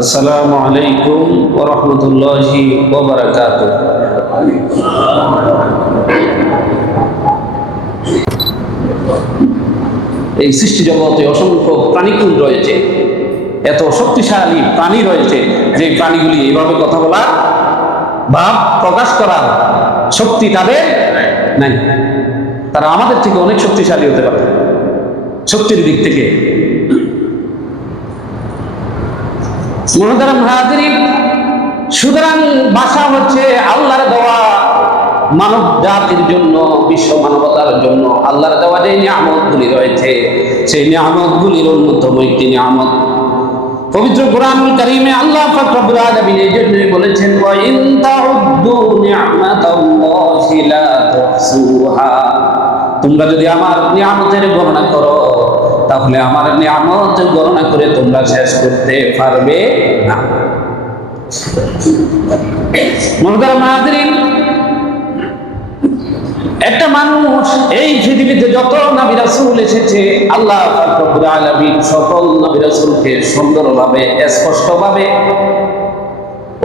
আসসালামু আলাইকুম ওয়া রাহমাতুল্লাহি ওয়া এই সৃষ্টি জগতে অসংখ্য প্রাণীকুল রয়েছে। এত শক্তিশালী প্রাণী রয়েছে যে প্রাণীগুলি এইভাবে কথা বলা ভাব প্রকাশ করার শক্তি তাদের নাই। তারা আমাদের থেকে অনেক শক্তিশালী হতে পারে। শক্তির দিক থেকে মনোদারাম হাজিরিন, সুতরাং ভাষা হচ্ছে আল্লাহর দেওয়া মানব জাতির জন্য, বিশ্ব মানবতার জন্য আল্লাহর দেওয়া যে নিয়ামতগুলি রয়েছে, সেই নিয়ামতগুলির অন্যতম একটি নিয়ামত। পবিত্র কোরআনুল কারীমে আল্লাহ পাক রব্বুল আলামিন এই জন্য বলেছেন ওয়া ইন তাউদ্দু নি'মাতাল্লাহি লা তুহসুহা। তোমরা যদি আমার নিয়ামতের গণনা করো তাহলে আমার নিয়ামত গণনা করে তোমরা শেষ করতে পারবে না। একটা মানুষ এই পৃথিবীতে যত নবী রাসূল এসেছে, আল্লাহ রব্বুল আলামিন সকল নবী সুন্দরভাবে, স্পষ্টভাবে,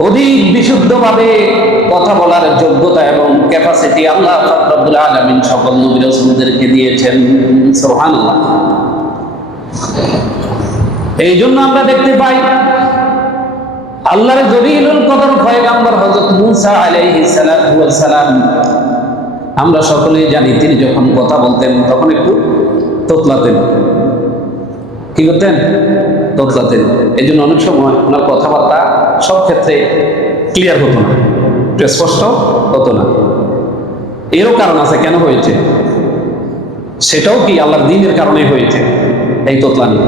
অধিক বিশুদ্ধভাবে কথা বলার যোগ্যতা এবং ক্যাপাসিটি আল্লাহ রব্বুল আলামিন সকল নবী রাসূলদেরকে দিয়েছেন। সুবহানাল্লাহ। এই জন্য আমরা দেখতে পাই, আল্লাহর জলিলুল কদর পয়গাম্বর হযরত মূসা আলাইহিস সালাতু ওয়াস সালাম। আমরা সকলেই জানি, তিনি যখন কথা বলতেন তখন একটু তোতলাতেন। কি করতেন? তোতলাতেন। এই জন্য অনেক সময় ওনার কথাবার্তা সব ক্ষেত্রে ক্লিয়ার হতো না স্পষ্ট হতো না। এরও কারণ আছে, কেন হয়েছে? সেটাও কি আল্লাহর দিনের কারণে হয়েছে? এই তোতলানি।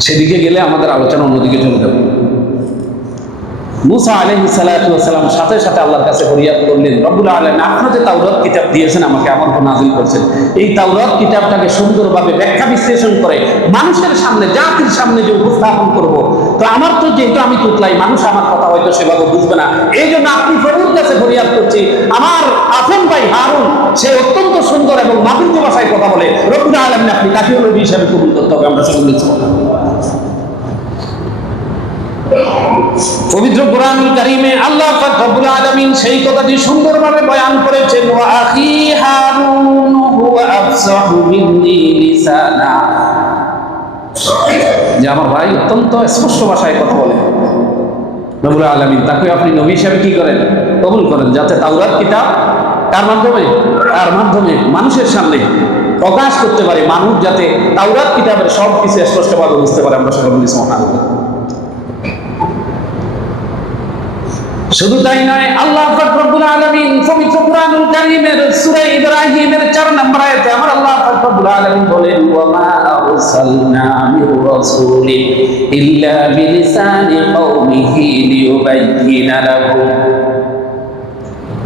সেদিকে গেলে আমাদের আলোচনা অন্যদিকে চলে যাবে। মুসা আলহ সালাম সাথে সাথে আল্লাহর কাছে ফরিয়াদ করলেন, রব্বুল আলম আপনার যে তাওরাত কিতাব দিয়েছেন, আমাকে আমার উপর নাজিল করছেন। এই তাওরাত কিতাবটাকে সুন্দরভাবে ব্যাখ্যা বিশ্লেষণ করে মানুষের সামনে, জাতির সামনে যে উপস্থাপন করব, তো আমার তো যেহেতু আমি তুতলাই, মানুষ আমার কথা হয়তো সেভাবে বুঝবে না। এই জন্য আপনি প্রভুর কাছে ফরিয়াদ করছি, আমার আফন ভাই হারুন, সে অত্যন্ত সুন্দর এবং মাধুর্য ভাষায় কথা বলে, রব্বুল আলম আপনি তাকে হিসাবে কবুল করতে হবে, আমরা সকলে পবিত্র কোরআনুল কারিমে আল্লাহ রব্বুল আলামিন সেই কথাটি সুন্দরভাবে বয়ান করেছেন, ওয়া আখি হারুন হুয়া আফসাহু মিন্নি লিসানা। যে আমার ভাই অত্যন্ত স্পষ্ট ভাষায় কথা বলে। রব্বুল আলামিন, তাকে আপনি নবী হিসাবে কি করেন? কবুল করেন, যাতে তাওরাত কিতাব কার মাধ্যমে? তার মাধ্যমে? মানুষের সামনে প্রকাশ করতে পারে মানুষ, যাতে তাওরাত কিতাবের সব কিছু স্পষ্টভাবে বুঝতে পারে। আমরা সকল বলি সুবহানাল্লাহ। শুধু তাই নয়, আল্লাহ পাক রব্বুল আলামিন পবিত্র কুরআনুল কারীমের সূরা ইব্রাহিমের 4 নম্বর আয়াতে আমার আল্লাহ পাক রব্বুল আলামিন বলেন ওয়া মা আরসালনা মির রাসূলিন ইল্লা বিলিসানি কওমিহি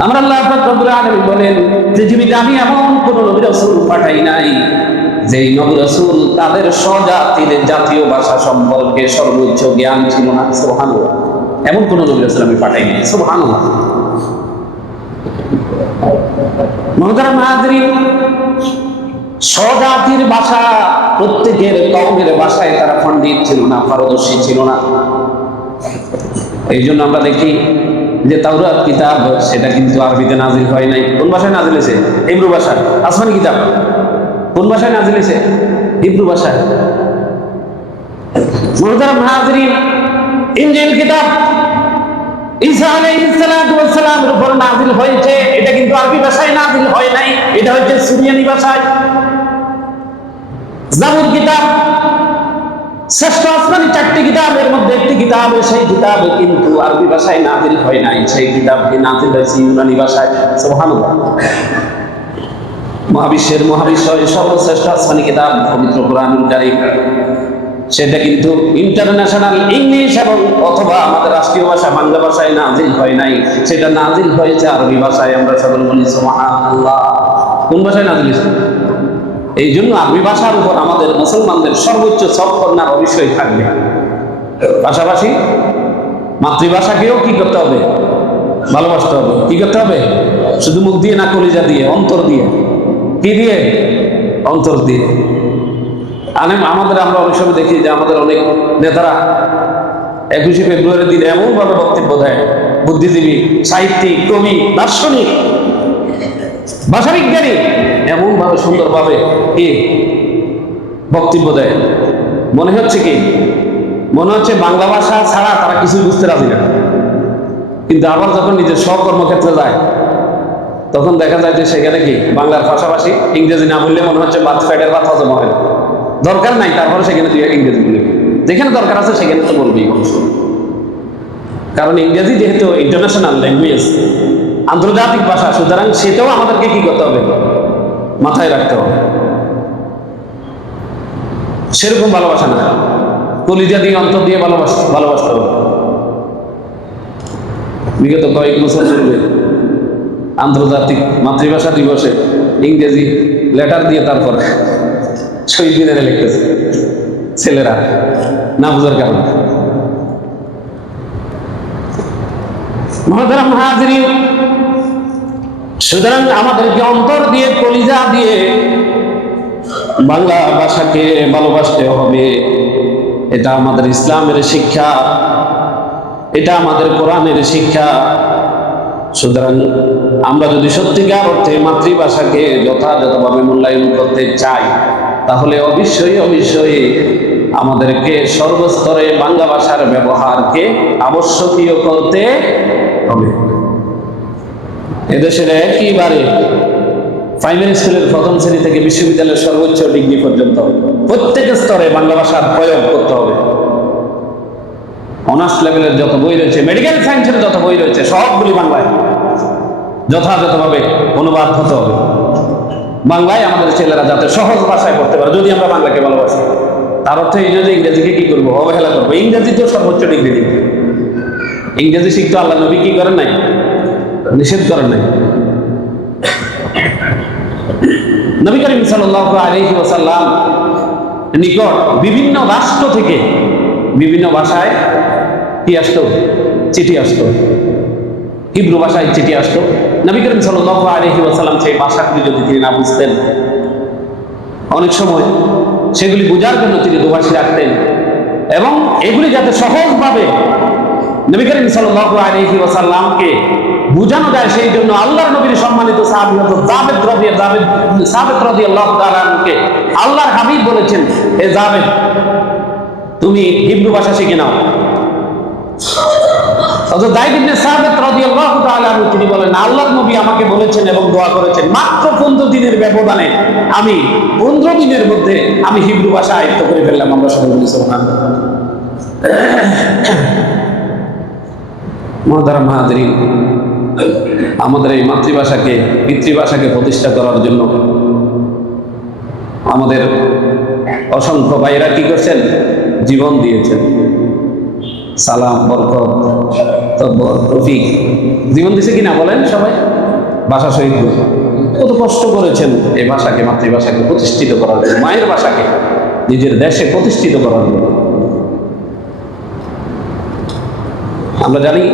আমরা আল্লাহ পাক রব্বুল আলামিন বলেন, পৃথিবীতে আমি এমন কোন নবী রাসূল পাঠাই নাই, যেই নবী রাসূল তাদের স্বজাতির জাতীয় ভাষা সম্পর্কে সর্বোচ্চ জ্ঞান ছিল না, সুবহানাল্লাহ। এমন কোন নবী রাসূল আমি পাঠাইনি সুবহানাল্লাহ। মহতারাম স্বজাতির ভাষা প্রত্যেকের কওমের ভাষায় তারা পণ্ডিত ছিল না, পারদর্শী ছিল না। এই জন্য আমরা দেখি যে তাওরাত কিতাব, সেটা কিন্তু আরবিতে নাজিল হয় নাই। কোন ভাষায় নাজিল হয়েছে? হিব্রু ভাষায়। আসমানি কিতাব। কোন ভাষায় নাজিল হয়েছে? হিব্রু ভাষায়। মহতারাম হাজরিন ইনজিল কিতাব। ঈসা হয়েছে। এটা কিন্তু আরবি ভাষায় হয় নাই, এটা হচ্ছে ভাষায়। কিতাব, শ্রেষ্ঠ চারটি কিতাবের মধ্যে একটি কিতাব, সেই কিন্তু আরবি ভাষায় হয় নাই। সেই হয়েছে ভাষায়। মহাবিশ্বের মহাবিশ্বয় সর্বশ্রেষ্ঠ আসমানি কিতাব, পবিত্র কোরআনুল কারীম। সেটা কিন্তু ইন্টারন্যাশনাল ইংলিশ এবং অথবা আমাদের রাষ্ট্রীয় ভাষা, বাংলা ভাষায় নাজিল হয় নাই। সেটা নাজিল হয়েছে আরবি ভাষায়, আমরা সকল বলি সুবহানাল্লাহ। কোন ভাষায় নাজিল এই জন্য আরবি ভাষার উপর আমাদের মুসলমানদের সর্বোচ্চ সৎকর্ণার অবশ্যই থাকবে। পাশাপাশি মাতৃভাষাকেও কি করতে হবে? ভালোবাসতে হবে। কি করতে হবে? শুধু মুখ দিয়ে না, কলিজা দিয়ে, অন্তর দিয়ে। কি দিয়ে? অন্তর দিয়ে। আনে- আমাদের আমরা অনেক সময় দেখি যে আমাদের অনেক নেতারা একুশে ফেব্রুয়ারি দিন এমনভাবে বক্তব্য দেয়। বুদ্ধিজীবী, সাহিত্যিক, কবি, দার্শনিক ভাষা বিজ্ঞানী এমনভাবে সুন্দরভাবে কি বক্তব্য দেয়। মনে হচ্ছে কি? মনে হচ্ছে বাংলা ভাষা ছাড়া তারা কিছুই বুঝতে রাজি না। কিন্তু আবার যখন নিজের স্বকর্মক্ষেত্রে যায়, তখন দেখা যায় যে সেখানে কি? বাংলার পাশাপাশি ইংরেজি না বললে মনে হচ্ছে বাদ ফ্যাটের বাদ হজম হবে না। দরকার নাই, তারপরে সেখানে তুই ইংরেজি বলবি। যেখানে দরকার আছে সেখানে তো বলবি। কারণ ইংরেজি যেহেতু ইন্টারন্যাশনাল ল্যাঙ্গুয়েজ আন্তর্জাতিক ভাষা, সুতরাং সেটাও আমাদেরকে কি করতে হবে? মাথায় রাখতে হবে। সেরকম ভালোবাসা না। কলিজা দিয়ে, অন্তর দিয়ে ভালোবাস ভালোবাসতে হবে। বিগত কয়েক বছর পূর্বে আন্তর্জাতিক মাতৃভাষা দিবসে ইংরেজি লেটার দিয়ে তারপর শহীদ মিনারে লিখতেছে। ছেলেরা, না বোঝার কারণে? সুতরাং আমাদেরকে অন্তর দিয়ে, কলিজা দিয়ে বাংলা ভাষাকে ভালোবাসতে হবে। এটা আমাদের ইসলামের শিক্ষা, এটা আমাদের কোরআনের শিক্ষা। সুতরাং আমরা যদি সত্যিকার অর্থে মাতৃভাষাকে যথাযথভাবে মূল্যায়ন করতে চাই তাহলে অবশ্যই অবশ্যই আমাদেরকে সর্বস্তরে বাংলা ভাষার ব্যবহারকে আবশ্যকীয় করতে হবে। এদেশের একেবারে প্রাইমারি স্কুলের প্রথম শ্রেণি থেকে বিশ্ববিদ্যালয়ের সর্বোচ্চ ডিগ্রি পর্যন্ত প্রত্যেক স্তরে বাংলা ভাষার প্রয়োগ করতে হবে। অনার্স লেভেলের যত বই রয়েছে মেডিকেল সায়েন্সের যত বই রয়েছে, সবগুলি বাংলায় যথাযথভাবে অনুবাদ হতে হবে। বাংলায় আমাদের ছেলেরা যাতে সহজ ভাষায় পড়তে পারে, যদি আমরা বাংলাকে ভালোবাসি। তার অর্থ এই নয় যে ইংরেজিকে কি করব? অবহেলা করব। ইংরেজি তো সর্বোচ্চ ডিগ্রি দিবে ইংরেজি শিখতে আল্লাহ নবী কি করেন নাই? নিষেধ করেন নাই। নবী করিম সাল্লাল্লাহু আলাইহি ওয়াসাল্লাম নিকট বিভিন্ন রাষ্ট্র থেকে বিভিন্ন ভাষায় কি আসতো? চিঠি আসতো। হিব্রু ভাষায় চিঠি আসতো। নবী করিম সাল্লাল্লাহু আলাইহি ওয়াসাল্লাম সেই ভাষাগুলি যদি তিনি না বুঝতেন, অনেক সময় সেগুলি বোঝার জন্য তিনি দুভাষী রাখতেন এবং এগুলি যাতে সহজভাবে নবী করিম সাল্লাল্লাহু আলাইহি ওয়াসাল্লামকে বোঝানো যায়, সেই জন্য আল্লাহর নবীর সম্মানিত জাবেদ আনহুকে আল্লাহর হাবিব বলেছেন, হে জাবেদ, তুমি হিব্রু ভাষা শিখে নাও। যায়েদ ইবনে তিনি বলেন, আল্লাহর নবী আমাকে বলেছেন এবং দোয়া করেছেন, মাত্র 15 দিনের ব্যবধানে আমি 15 দিনের মধ্যে আমি হিব্রু ভাষা আয়ত্ত করে ফেললাম। আমরা সবাই বলি আমাদের এই মাতৃভাষাকে, পিতৃভাষাকে প্রতিষ্ঠা করার জন্য আমাদের অসংখ্য ভাইয়েরা কি করছেন? জীবন দিয়েছেন। সালাম, বরকত রফিক জীবন দিছে কিনা বলেন সবাই? ভাষা শহীদ কত কষ্ট করেছেন এই ভাষাকে মাতৃভাষাকে প্রতিষ্ঠিত করার জন্য, মায়ের ভাষাকে নিজের দেশে প্রতিষ্ঠিত করার জন্য। আমরা জানি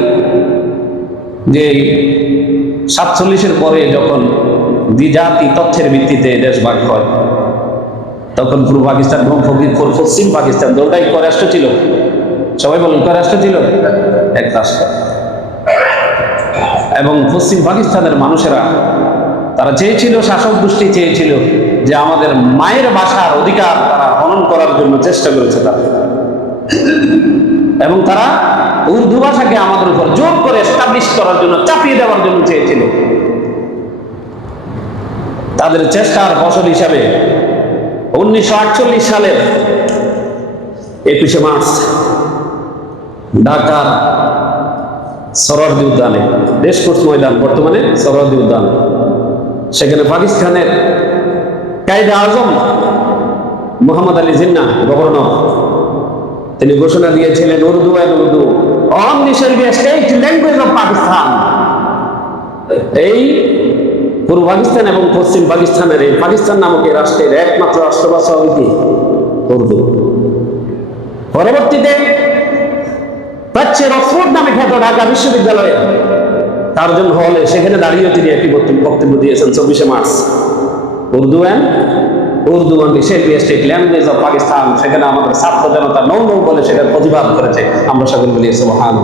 যে সাতচল্লিশের পরে যখন দ্বিজাতি তথ্যের ভিত্তিতে দেশ ভাগ হয়, তখন পূর্ব পাকিস্তান পশ্চিম পাকিস্তান দুটাই কয় রাষ্ট্র ছিল। সবাই বলেন, কয় রাষ্ট্র ছিল? এক রাষ্ট্র। এবং পশ্চিম পাকিস্তানের মানুষেরা, তারা চেয়েছিল, শাসক গোষ্ঠী চেয়েছিল যে আমাদের মায়ের ভাষার অধিকার তারা হনন করার জন্য চেষ্টা করেছে তারা। এবং তারা উর্দু ভাষাকে আমাদের উপর জোর করে এস্টাবলিশ করার জন্য, চাপিয়ে দেওয়ার জন্য চেয়েছিল। তাদের চেষ্টার ফসল হিসাবে উনিশশো আটচল্লিশ সালের একুশে মার্চ ঢাকার সরহদি উদ্যানে রেসকোর্স ময়দান, বর্তমানে সরহদি উদ্যান সেখানে পাকিস্তানের কায়দা আজম মোহাম্মদ আলী জিন্না গভর্নর, তিনি ঘোষণা দিয়েছিলেন Urdu and Urdu. Only shall be a state Pakistan এই পূর্ব পাকিস্তান এবং পশ্চিম পাকিস্তানের এই পাকিস্তান নামক এই রাষ্ট্রের একমাত্র রাষ্ট্রভাষা কি? উর্দু। পরবর্তীতে প্রাচ্যের অক্সফোর্ড নামে খ্যাত ঢাকা বিশ্ববিদ্যালয়ে। টার্জন হলে সেখানে দাঁড়িয়ে তিনি একটি বক্তব্য দিয়েছেন চব্বিশে March. Urdu and Urdu state language of Pakistan, সেখানে আমাদের ছাত্র জনতা নৌ নৌ বলে সেটার প্রতিবাদ করেছে। আমরা সকল বলি সুবহান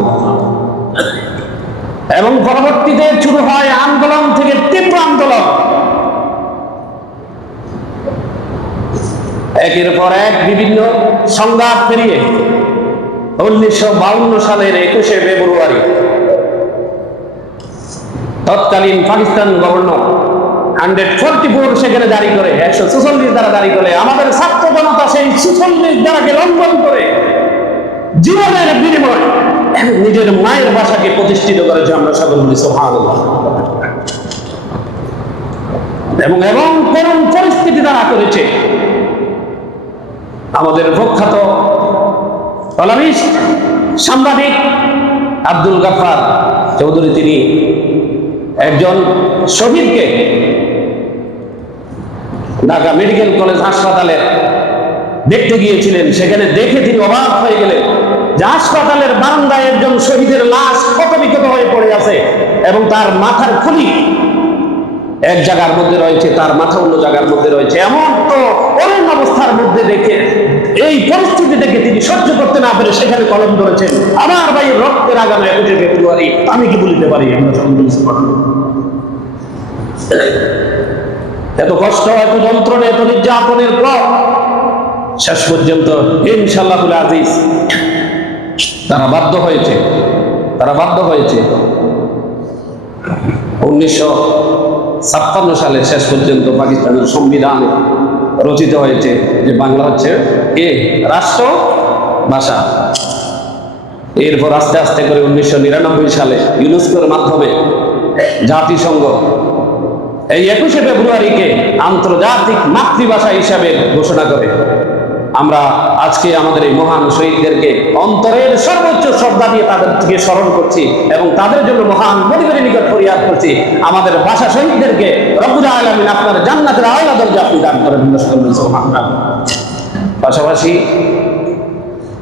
এবং পরবর্তীতে শুরু হয় আন্দোলন থেকে তীব্র আন্দোলন। একের পর এক বিভিন্ন সংঘাত পেরিয়ে উনিশশো সালের একুশে ফেব্রুয়ারি তৎকালীন পাকিস্তান গভর্নর ফোর সেখানে জারি করে, একশো চুচল্লিশ দ্বারা জারি করে, আমাদের ছাত্র জনতা সেই চুচল্লিশ দ্বারাকে লঙ্ঘন করে জীবনের নিজের মায়ের ভাষাকে প্রতিষ্ঠিত করেছে আমরা সকল। এবং এবং পরিস্থিতি দ্বারা করেছে আমাদের প্রখ্যাত কলামিস্ট সাংবাদিক আব্দুল গাফার চৌধুরী, তিনি একজন শহীদকে ঢাকা মেডিকেল কলেজ হাসপাতালের দেখতে গিয়েছিলেন। সেখানে দেখে তিনি অবাক হয়ে গেলেন যে হাসপাতালের বারান্দায় একজন শহীদের লাশ কত বিকত হয়ে পড়ে আছে এবং তার মাথার খুলি এক জায়গার মধ্যে রয়েছে, তার মাথা অন্য জায়গার মধ্যে রয়েছে। এমন তো অনেক অবস্থার মধ্যে দেখে এই পরিস্থিতি দেখে তিনি সহ্য করতে না পেরে সেখানে কলম ধরেছেন। আমার ভাই রক্তের আগামী একুশে ফেব্রুয়ারি আমি কি বলিতে পারি? আমরা। এত কষ্ট এত যন্ত্রণা, এত নির্যাতনের পর শেষ পর্যন্ত ইনশাল্লাহুল আজিজ তারা বাধ্য হয়েছে, তারা বাধ্য হয়েছে। উনিশশো ছাপ্পান্ন সালে শেষ পর্যন্ত পাকিস্তানের সংবিধান রচিত হয়েছে যে বাংলা হচ্ছে এ রাষ্ট্র ভাষা। এরপর আস্তে আস্তে করে উনিশশো নিরানব্বই সালে ইউনেস্কোর মাধ্যমে জাতিসংঘ এই একুশে ফেব্রুয়ারিকে আন্তর্জাতিক মাতৃভাষা হিসাবে ঘোষণা করে। আমরা আজকে আমাদের এই মহান শহীদদেরকে অন্তরের সর্বোচ্চ শ্রদ্ধা দিয়ে তাদেরকে স্মরণ করছি এবং তাদের জন্য মহান পরিবারের নিকট ফরিয়াদ করছি। আমাদের ভাষা শহীদদেরকে রব্বুল আলমিন আপনার জান্নাতের আলাদা দরজা আপনি দান করেন। পাশাপাশি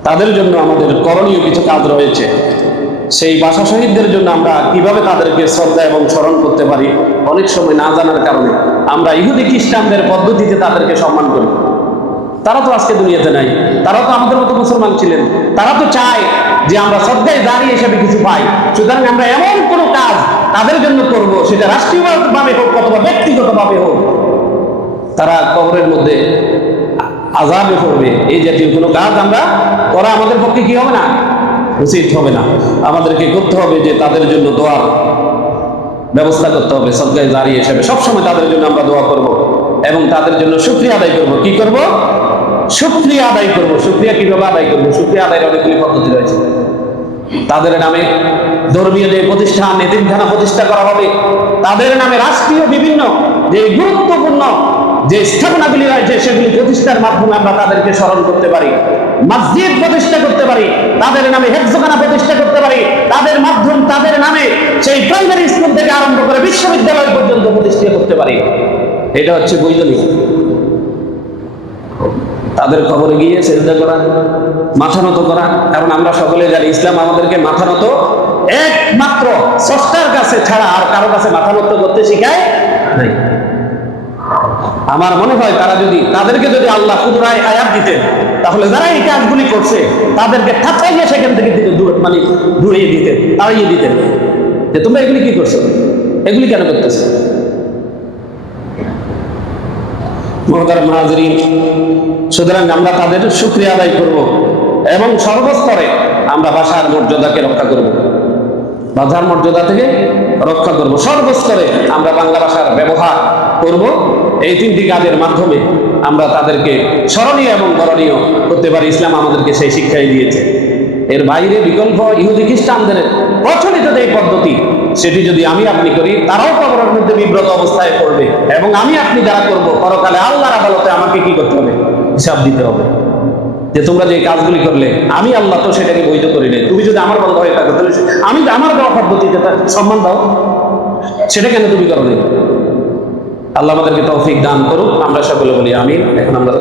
তাদের জন্য আমাদের করণীয় কিছু কাজ রয়েছে। সেই ভাষা শহীদদের জন্য আমরা কীভাবে তাদেরকে শ্রদ্ধা এবং স্মরণ করতে পারি, অনেক সময় না জানার কারণে আমরা ইহুদি খ্রিস্টানদের পদ্ধতিতে তাদেরকে সম্মান করি। তারা তো আজকে দুনিয়াতে নাই, তারা তো আমাদের মতো মুসলমান ছিলেন, তারা তো চায় যে আমরা শ্রদ্ধায় দাঁড়িয়ে হিসেবে কিছু পাই। সুতরাং আমরা এমন কোনো কাজ তাদের জন্য করব, সেটা রাষ্ট্রীয়ভাবে হোক অথবা ব্যক্তিগতভাবে হোক। তারা কবরের মধ্যে আজাবে পড়বে। এই জাতীয় কোনো কাজ আমরা করা আমাদের পক্ষে কি হবে না? উচিত হবে না। আমাদেরকে করতে হবে যে তাদের জন্য দোয়ার ব্যবস্থা করতে হবে সদগায় জারি হিসেবে সবসময় তাদের জন্য আমরা দোয়া করব। এবং তাদের জন্য শুক্রিয়া আদায় করব। কি করব? শুক্রিয়া আদায় করব। শুক্রিয়া কীভাবে আদায় করব? শুক্রিয়া আদায়ের অনেকগুলি পদ্ধতি রয়েছে। তাদের নামে ধর্মীয় যে প্রতিষ্ঠান, এতিমখানা প্রতিষ্ঠা করা হবে। তাদের নামে রাষ্ট্রীয় বিভিন্ন যে গুরুত্বপূর্ণ যে স্থাপনাগুলি রয়েছে, সেগুলি প্রতিষ্ঠার মাধ্যমে আমরা তাদেরকে স্মরণ করতে পারি। মসজিদ প্রতিষ্ঠা করতে পারি। তাদের নামে হেফজখানা প্রতিষ্ঠা করতে পারি। তাদের মাধ্যম, তাদের নামে সেই প্রাইমারি স্কুল থেকে আরম্ভ করে বিশ্ববিদ্যালয় পর্যন্ত প্রতিষ্ঠা করতে পারি। এটা হচ্ছে বৈজ্ঞানিক তাদের খবরে গিয়ে চেষ্টা করা, মাথা নত করা, কারণ আমরা সকলে জানি ইসলাম আমাদেরকে মাথা নত একমাত্র স্রষ্টার কাছে ছাড়া আর কারও কাছে মাথা নত করতে শিখায় নাই। আমার মনে হয় তারা যদি তাদেরকে যদি আল্লাহ পুনরায় আয়াত দিতেন, তাহলে যারা এই কাজগুলি করছে, তাদেরকে থাকাইয়ে সেখান থেকে দিতে দূর মানে দূরিয়ে দিতেন, তাড়াইয়ে দিতেন। যে তোমরা এগুলি কি করছ? এগুলি কেন করতেছো? সুতরাং আমরা তাদের সুক্রিয়া আদায় করব এবং সর্বস্তরে আমরা ভাষার মর্যাদাকে রক্ষা করব। ভাষার মর্যাদা থেকে রক্ষা করব। সর্বস্তরে আমরা বাংলা ভাষার ব্যবহার করব। এই তিনটি কাজের মাধ্যমে আমরা তাদেরকে স্মরণীয় এবং করণীয় করতে পারি। ইসলাম আমাদেরকে সেই শিক্ষাই দিয়েছে। এর বাইরে বিকল্প ইহুদি খ্রিস্টানদের প্রচলিত যে পদ্ধতি সেটি যদি আমি আপনি করি, তারাও কবরের মধ্যে বিব্রত অবস্থায় পড়বে। এবং আমি আপনি যারা করব, পরকালে আল্লাহর আদালতে আমাকে কি করতে হবে? হিসাব দিতে হবে। যে তোমরা যে কাজগুলি করলে, আমি আল্লাহ তো সেটাকে বৈধ করি নাই। তুমি যদি আমার বন্ধ হয়ে থাকো, তাহলে আমি আমার দেওয়া পদ্ধতিতে সম্মান দাও। সেটা কেন তুমি করো? আল্লাহ আমাদেরকে তৌফিক দান করুক। আমরা সকলে বলি আমি এখন আমরা